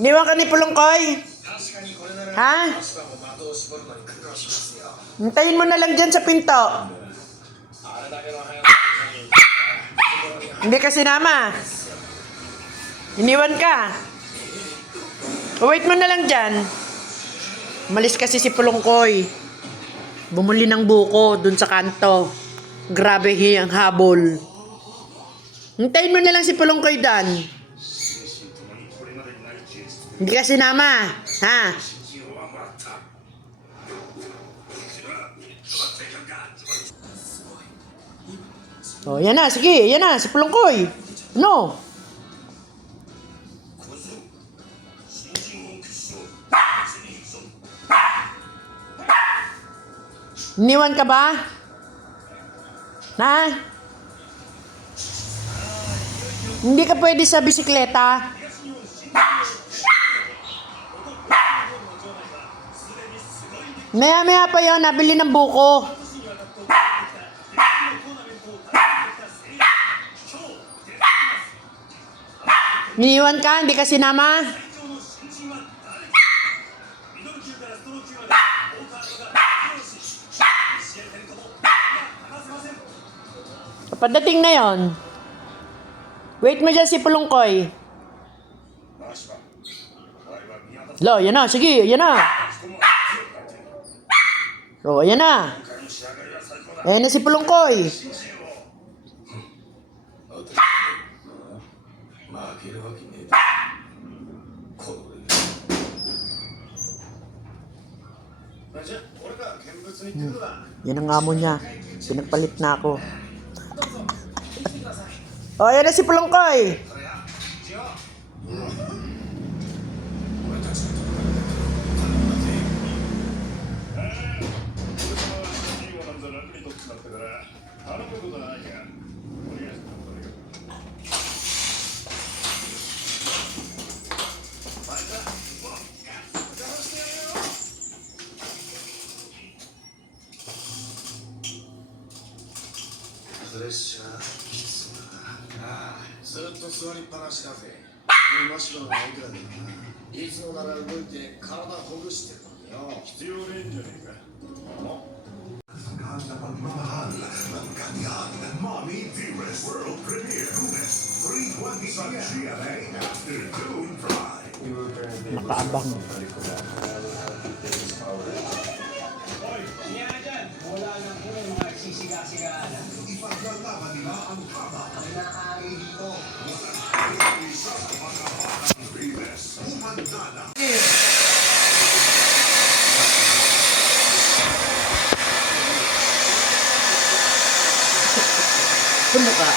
Iniwan ka ni Pulongkoy? Ha? Hintayin mo na lang dyan sa pinto. Hindi ka sinama. Iniwan ka. Wait mo na lang dyan. Malis kasi si Pulongkoy. Bumuli ng buko dun sa kanto. Grabe ang habol. Hintayin mo na lang si Pulongkoy dan. Hindi ka sinama. Ha? Oh, yan na. Sige, yan na. Si Pulongkoy. No. Iniwan ka ba? Ha? Hindi ka pwede sa bisikleta. Maya-maya pa yun, nabili ng buko. Iniwan ka, hindi ka sinama. Pagdating na yon, wait mo dyan si Pulongkoy. Lo, yan na, sige, yan na. O, yan na. Ayan na si Pulongkoy. Yan ang amo niya. Pinagpalit na ako. O, ayan na si Pulongkoy. Mommy Dearest World Premiere Lunes 3:20 sa GMA Afternoon Prime. Nakaabang. Wala nang kung nagsisiga-sigaan. Ipaglalaban nila ang haba. Ang nakakari dito. Isa sa mga batang Piles, humanda na. Puno ka.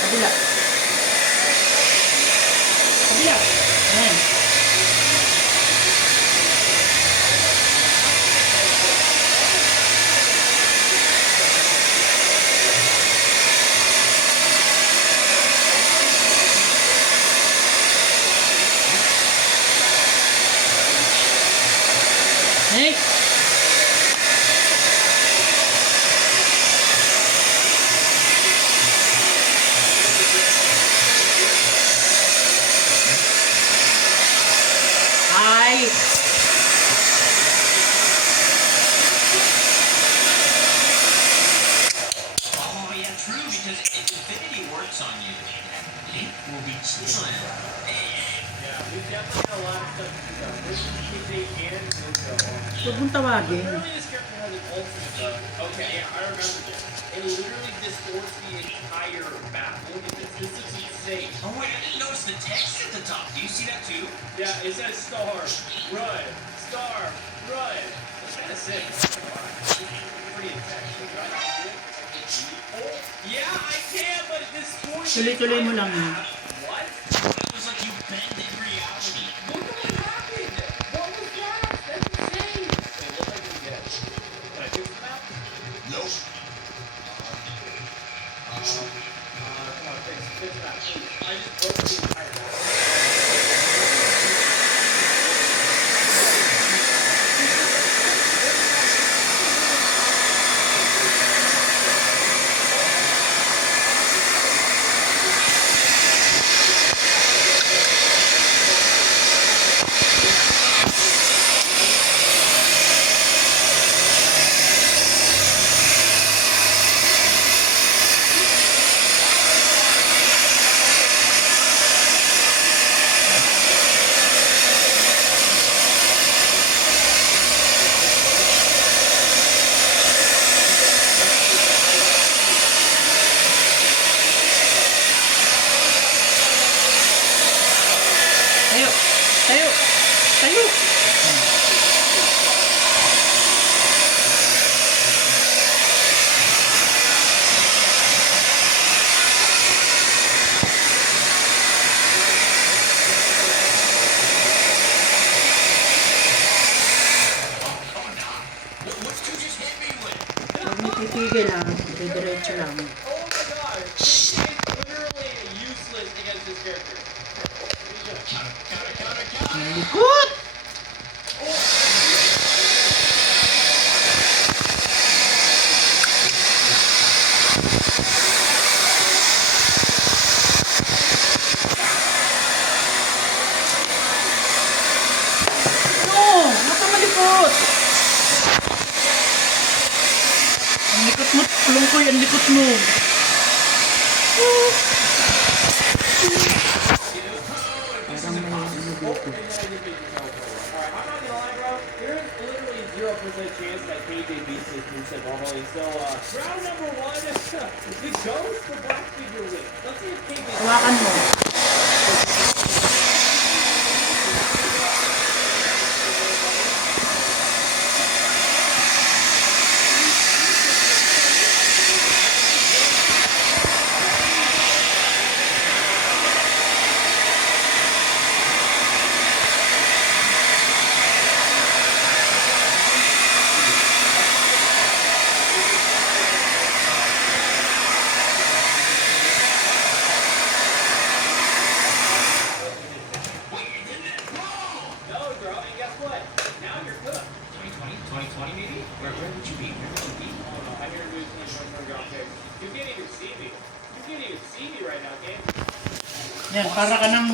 Kabila. Kabila. Ayan. Hey. Hi. Oh, yeah, true, because if Infinity works on you, Link will be chilling. Yeah, we've definitely got a lot of stuff to do. This is the and Huwag mong tawagin. Literally, this character has an ultimate stuff. Okay, yeah, I remember this. It literally distorts the entire map. Look at this. This is insane. Oh, wait, I didn't notice the text at the top. Do you see that too? Yeah, it says star, run, star, run. That's kind of sick. Pretty intense, right? Oh, yeah, I can, but at this point... Tuloy-tuloy mo lang yun. What? It was like you bended reality. Look at what happened! What was that? That's insane! Wait, what did I do again? Did I fix the map? Nope. Tayo. Huwag mo titigil ha. Diretso lang. Oh my god! It's literally useless against this character. Likot! No! Mata malikot! Ang likot mo, Pulongkoy, ang likot mo. Parang may ano dito. Alright, I'm not gonna lie, bro. There's literally 0% chance that KJ beats this moveset normally. So, round number 1, the ghost for Black Figure win. Let's see if KJ. Hawakan mo. No, bro, and guess what? Now you're cooked. 2020 maybe? Where would you be? Where would you be? Oh no, I'm introducing you to one more pick. You can't even see me. You can't even see me right now, game. Yan, para ka ng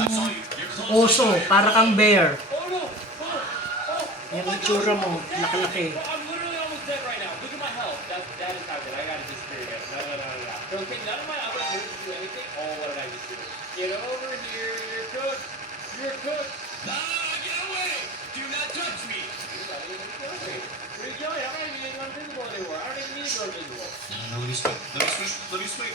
oso, para kang bear. Oh no! Oh! Yan ang tsura mo, laki-laki. I'm literally almost dead right now. Look at my health. That is not good. I gotta disappear again. No. Don't think none of my other moves do anything. Oh, what did I just do? Get over here. You're cooked. You're cooked. Get away! Do not touch me! Where are you going? I'm not even invisible anymore. I don't even need to go invisible. No, let me swing. Let me swing.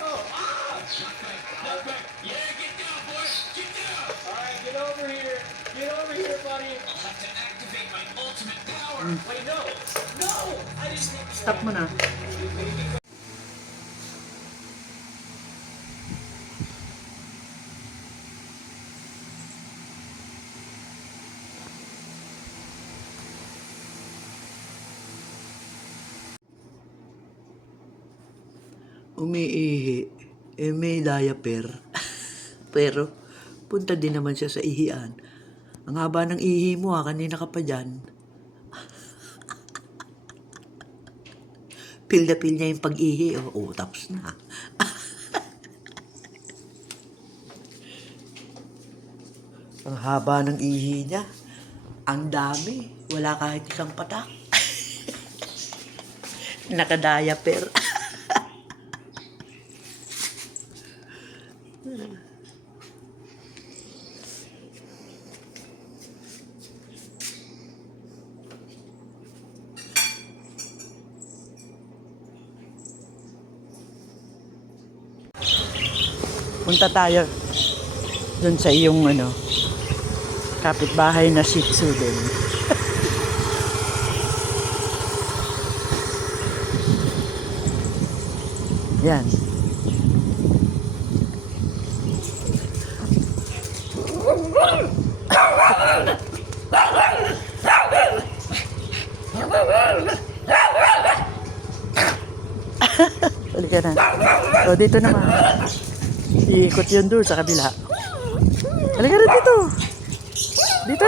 Oh, ah! Knock back. Yeah, get down, boy. Get down. Alright, get over here. Get over here, buddy. I'll have to activate my ultimate power. Wait, no. No! I didn't think Stop mo na. Umiihi. May diaper. Pero, punta din naman siya sa ihian. Ang haba ng ihi mo kanina ka pa dyan. Pil na pil niya yung pag-ihi. Tapos na. Ang haba ng ihi niya. Ang dami. Wala kahit isang patak. Naka-diaper. Punta tayo dun sa iyong kapitbahay na Shih Tzu din. Yan. Halika na. Dito naman. Iikot yun doon sa kabila. Halika na dito. Dito.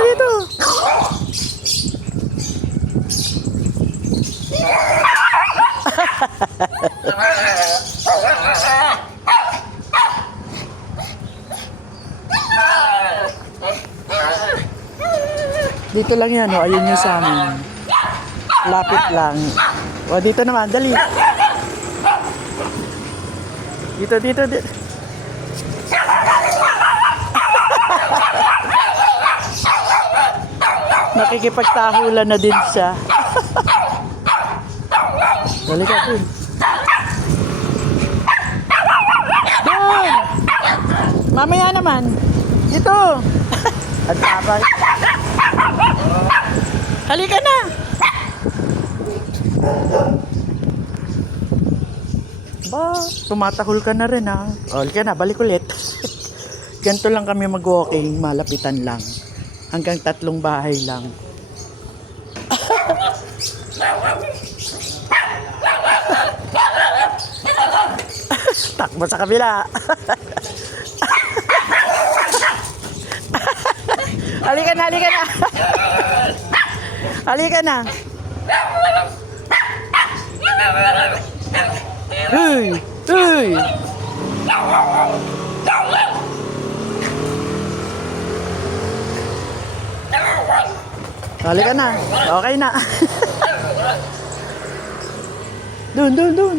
Dito lang yan, ayun yung sa amin. Lapit lang. Dito naman, dali. Dito. Nakikipagtahulan na din siya. Dali ka dun. Doon! Mamaya naman. Dito! At tapay. Halika na! Ba, tumatahol ka na rin ha. O, halika na, balik ulit. Ganito lang kami mag-walking, malapitan lang. Hanggang 3 bahay lang. Takbo sa kabila. Halika na, halika na. Halika na. Hey, hey. Halika na. Okay na. Dun.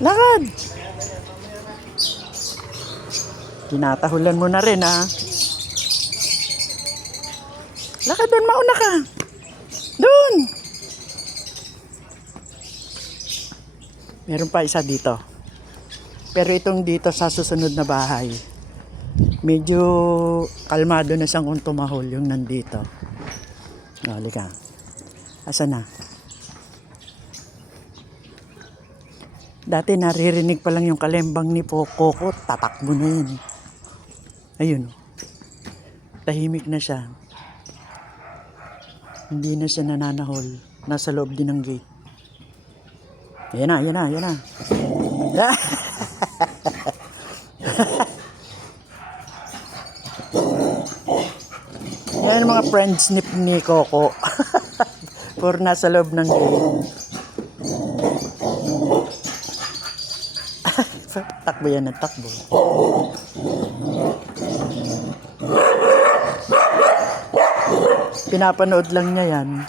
Lakad. Tinatahulan mo na rin, ha? Lakad doon, mauna ka. Doon. Meron pa isa dito. Pero itong dito sa susunod na bahay, medyo kalmado na siyang kung tumahol yung nandito. O, halika. Asa na? Dati naririnig pa lang yung kalembang ni Coco, tatakbo na yun. Ayun. Tahimik na siya. Hindi na siya nananahol. Nasa loob din ng gate. Yan na. Yan ang mga friends ni Coco. Puro nasa loob ng gate. Takbo yan ng takbo. Pinapanood lang niya yan.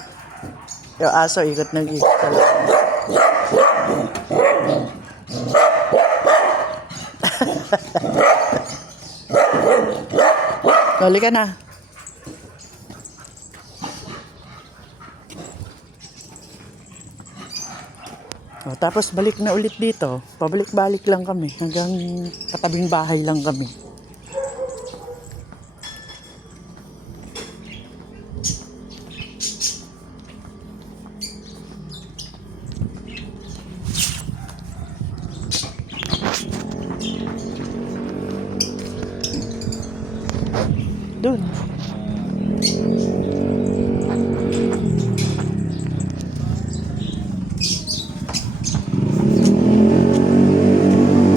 Yung aso ikot ng ikot sa loob. Halika na. O, tapos balik na ulit dito. Pabalik-balik lang kami. Hanggang katabing bahay lang kami. Doon.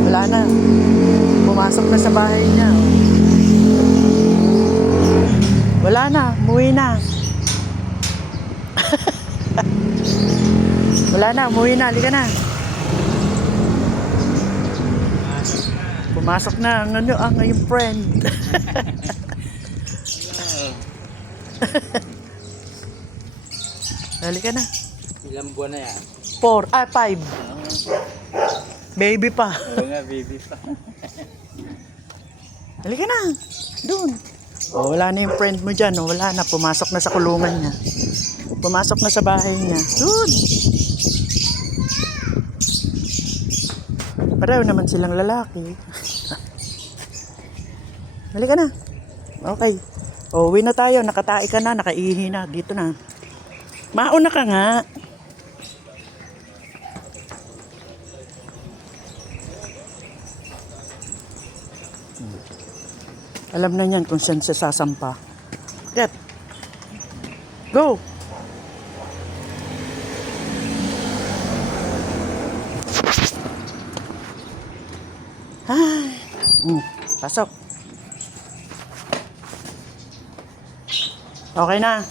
Wala na. Pumasok na sa bahay niya. Wala na. Umuwi na. Wala na. Umuwi na. Halika na. Pumasok na ang iyong friend. Halika na. Ilang buwan na yan? 5. Baby pa. Oo nga, baby pa. Halika na. Doon. O, wala na yung friend mo dyan. O, wala na. Pumasok na sa kulungan niya. Pumasok na sa bahay niya. Doon. Pareho naman silang lalaki. Halika na. Okay. O, uwi na tayo. Nakatae ka na. Nakaihi na. Dito na. Mauna ka nga. Alam na niyan kung saan siya sasampa. Get. Go. Ay. Pasok. Okay na.